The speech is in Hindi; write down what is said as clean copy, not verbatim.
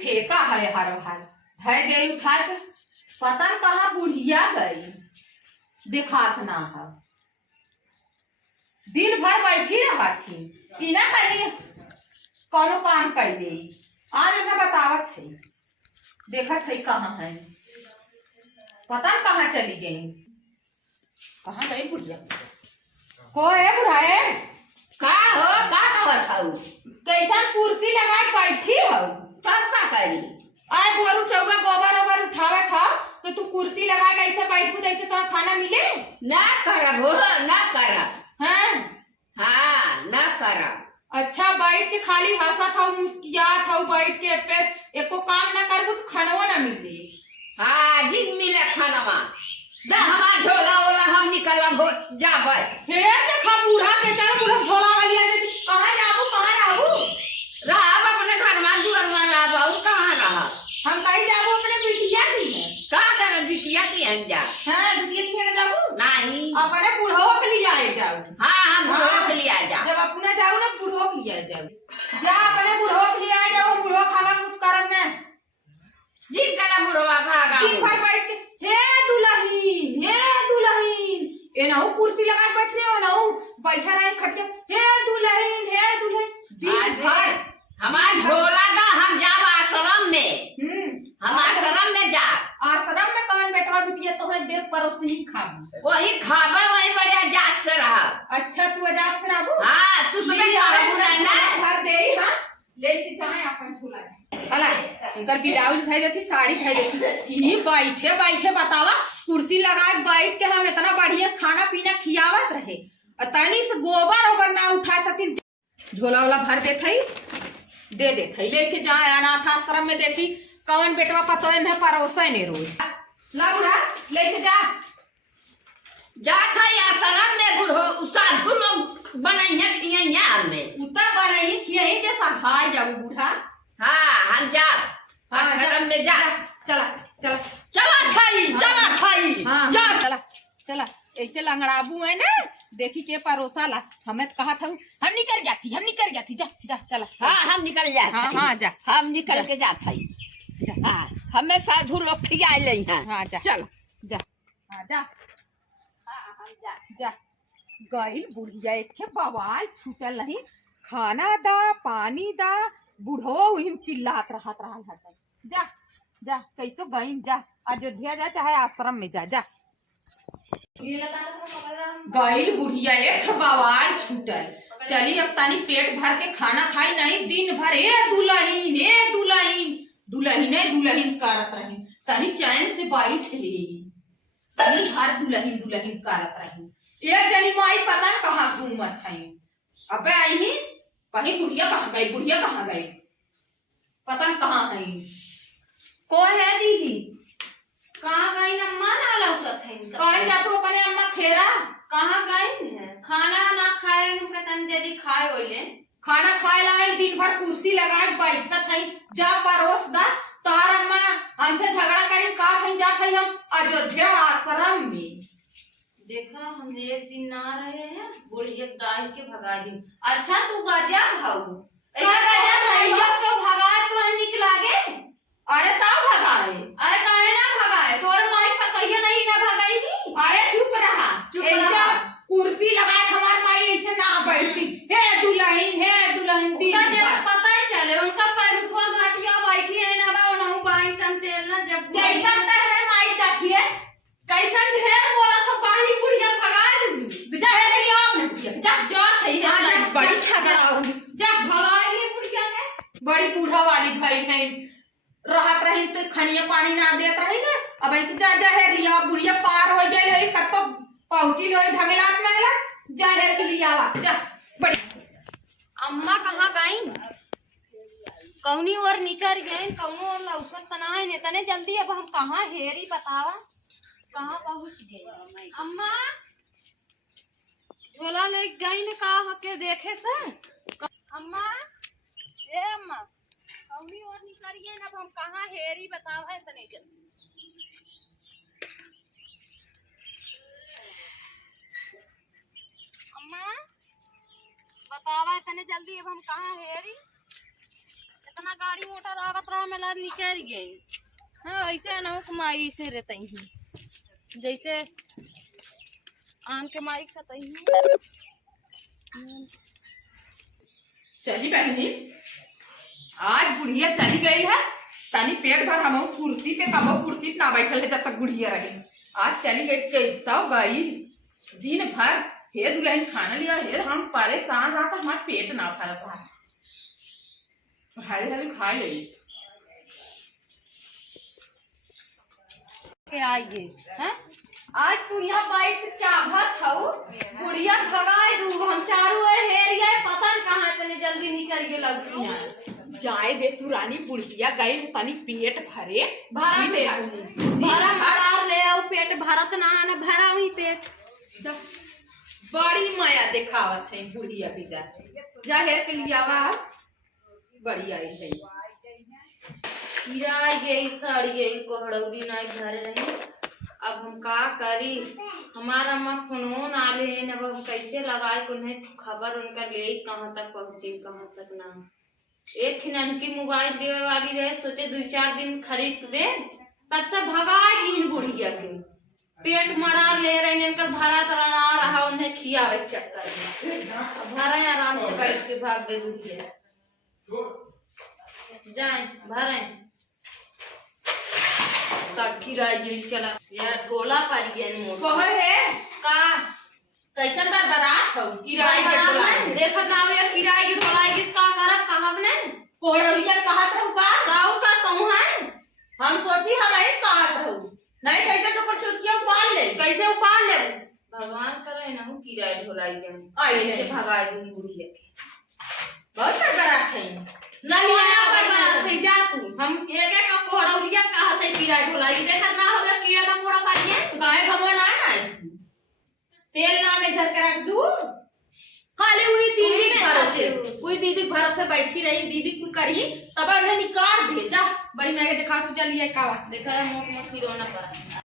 फेंका है हर हर है दे उठा के पता न कहाँ बुढ़िया गई दिखात ना है। दिन भर बैठी रहा थी इना कहीं कोनो काम कर दे आज ना बतावत है देखत है कहाँ है पता न कहाँ चली गई कहाँ गई बुढ़िया को है बुढ़ा है का हो का कहत हऊ कैसा कुर्सी लगा के बैठी हो तब का करी आए बोरू चौका गोबर ओबर उठावे था तो तू कुर्सी लगा के ऐसे बैठू जैसे तो खाना मिले ना करब हो ना करब हैं हाँ ना करब। अच्छा बैठ के खाली हंसा था मुस्कियात था बैठ के पे एको काम ना करबो तो खानवा ना मिले। हाँ जिन मिले खानवा जा हमार झोला ओला हम निकलब हो जाबै हे देखा बूढ़ा के चल बूढ़ा झोला लगिया जे कहां जाबू रहब अपने घर में दुआर में रहब कहां रहब हम कहीं जाबू अपने बिटिया की है का करे बिटिया की हम जा हां बिटिया की ना जाबू नहीं अपने बूढ़वा के लिए आए जाओ। हाँ हम बुढ़वा के लिए आ जा जब अपना जाओ ना बूढ़वा के लिए जाओ जा अपने बूढ़वा के लिए आ जाओ बूढ़वा खाना कुछ करन ना जिन करा बुढ़वा खागा दिन भर बैठ के हे दुल्हन एनाऊ कुर्सी लगा के बैठ रहे हो नाऊ बैठा रहे खटिया हे दुल्हन दिन भर हमार झोला दा हम जाब आश्रम में हम आश्रम में जा आश्रम में कौन बैठवा बिटिया तुम्हें देव परोसी खाबू वही खाबे वही बढ़िया जात से रहब। अच्छा तू आजाद से रहबू हाँ तू सुबह कहबू ना घर दे हां लेके जाए अपन झोला अला इनकर ब्लाउज धइ देती साड़ी धइ देती इही बैठे बतावा कुर्सी लगा के बैठ के हम इतना बढ़िया खाना पीना खियावत रहे तनी से गोबर ओबर ना उठा सकी झोला वाला भर देथई दे देथई लेके जाए अनाथ आश्रम में देखी कौन बेटवा पतोय न परोसे ने रोज ला बुढ़ा लेके जा जात है आश्रम में बुढ़ो साधु लोग बनैया खियैया में उतर बनई खियई जैसा खाए जाऊ बुढ़ा। हाँ हम जा आश्रम में जा चला चला चला थाई हाँ जा चला चला ऐसे लंगड़ाबू है ना देखी के परोसा ला हमें कहा था हम निकल जाती जा जा चला हाँ हम निकल जाते हाँ हाँ जा हम निकल के जात है हाँ हमें साधु लोग खिया ले हैं हाँ जा चल जा हाँ जा हाँ हम जा जा गई बुढ़िया एक बवाल छूटल नहीं खाना दा पानी दा बूढ़ो वही चिल्लात रहत जा जा कैसो गई जा अयोध्या जा चाहे आश्रम में जा जा गई बुढ़िया एक बवाल छूटल चली अब तानी पेट भर के खाना खाई नहीं दिन भर दुल्हन करत रही तानी चैन से बैठ ली दिन भर दुल्हन करत रही एक जनी माई पता न कहाँ घूमत थी अबे आई ही कहीं बुढ़िया कहाँ गई पता न कहाँ है को है दीदी कहाँ गई अम्मा ना लौकत है कहीं जा तू अपने अम्मा खेरा कहाँ गई है खाना ना खाए रहे तन दीदी खाए बोले खाना खाए ला दिन भर कुर्सी लगाए बैठत है जा परोस दा तार अम्मा हमसे झगड़ा करी का थई जा थई हम अयोध्या आश्रम में देखा हम एक दिन ना रहे हैं बुढ़िया दाई के भगा दी। अच्छा तू गजा भाऊ तो भगा तो निकला गे अरे ताऊ भगाए अरे काहे ना भगाए तोर माई पतैया नहीं ना भगाई थी। अरे चुप रहा ऐसा कुर्सी लगाए हमार माई ऐसे ना बैठी हे दुल्हन दिन उनका भर। पता ही चले उनका पैरुखवा घाटिया बैठी है ना ना बाई टन तेल ना जब कैसा तहर माई जाती है कैसन ढेर बोला तो पानी बुढ़िया भगा दूंगी जा हे रे आपने जा जा थई जा जा बड़ी झगड़ा होगी जा भगाई है बुढ़िया के बड़ी बूढ़ा वाली भाई है राहत रही तो खनिया पानी ना देत रही ना अब तो जा जा है रिया बुढ़िया पार हो गई है कब तो पहुंची लो ढगेला में जा है लिया जा बड़ी अम्मा कहाँ गई कौनी और निकल गए कौनो और लौकत तना है ने तने जल्दी अब हम कहाँ हेरी बतावा कहाँ पहुंच गए अम्मा झोला ले गई ने कहा के देखे से अम्मा ए अम्मा कौनी और निकल गए अब हम कहाँ हेरी बतावा है तने जल्दी अम्मा बतावा तने जल्दी अब हम कहाँ हेरी इतना गाड़ी मोटर आवत रहा मेला निकल गई। हाँ ऐसे ना कमाई से रहते ही जैसे आम के माइक से तही। चली बहनी, आज बुढ़िया चली गई है, तनी पेट भर हम कुर्सी पे कमो कुर्सी पे ना बैठल है जब तक बुढ़िया रही। आज चली गई कैसा गई, दिन भर हे दुल्हन खाना लिया, हे हम परेशान रहा था, हमारा पेट ना भरत रहा, हाली हाली खा गई के आइए हैं। आज तू यहाँ बैठ के चाहत छौ बुढ़िया भगाए दू हम चारू हेरिया पता न कहाँ इतने जल्दी निकल के लगी। जाए दे तू रानी, बुढ़िया गई तनी पेट भरे भरा पेट भरा मसार ले आओ पेट भरत ना ना भरा हुई पेट। जा बड़ी माया दिखावत है बुढ़िया बिदा, जा हेर के लियावा बड़ी आई है। कीड़ा गई सड़ गई कोहड़ौदी ना घरे रही। अब हम का करी, हमारा अम्मा फोन आले हैं, अब हम कैसे लगाए को नहीं खबर उनका ले कहाँ तक पहुँचे कहाँ तक ना। एक खिनकी मोबाइल देवे वाली रहे, सोचे 2-4 दिन खरीद दे, तब से भगा इन बुढ़िया के पेट मरा ले रहे इनका भरा तरह ना रहा उन्हें खियावे चक्कर में भरे आराम से बैठ के भाग गए बुढ़िया। जाए भरे सड़की रही चला यार ढोला पर कहे है का कैसन बार बारात हो किराए के ढोला देखत ना या किराए की ढोला की का करब कहब ने कोड़ौरिया कहत रहू का काऊ का कहूं है। हम सोची हम आई कहत रहू नहीं कैसे तो कर चुटिया उपाल ले कैसे उपाल ले भगवान करे ना हूं किराए ढोलाई जाए आई कैसे भगाए दूं बुढ़िया के बहुत बारात है नहीं आया बात है जा तू हम एक एक का कोड़ौरिया कहत है किराए ढोलाई देखत ना हो गया कीड़ा मकोड़ा पालिए गाय भगवान आ ना तेल ना में झर कर रख दू खाली हुई दीदी घर से कोई दीदी घर से बैठी रही दीदी कुल करी तब उन्हें निकाल दे जा बड़ी मैं दिखा तू चलिए का देखा मोट मोट खिलौना पड़ा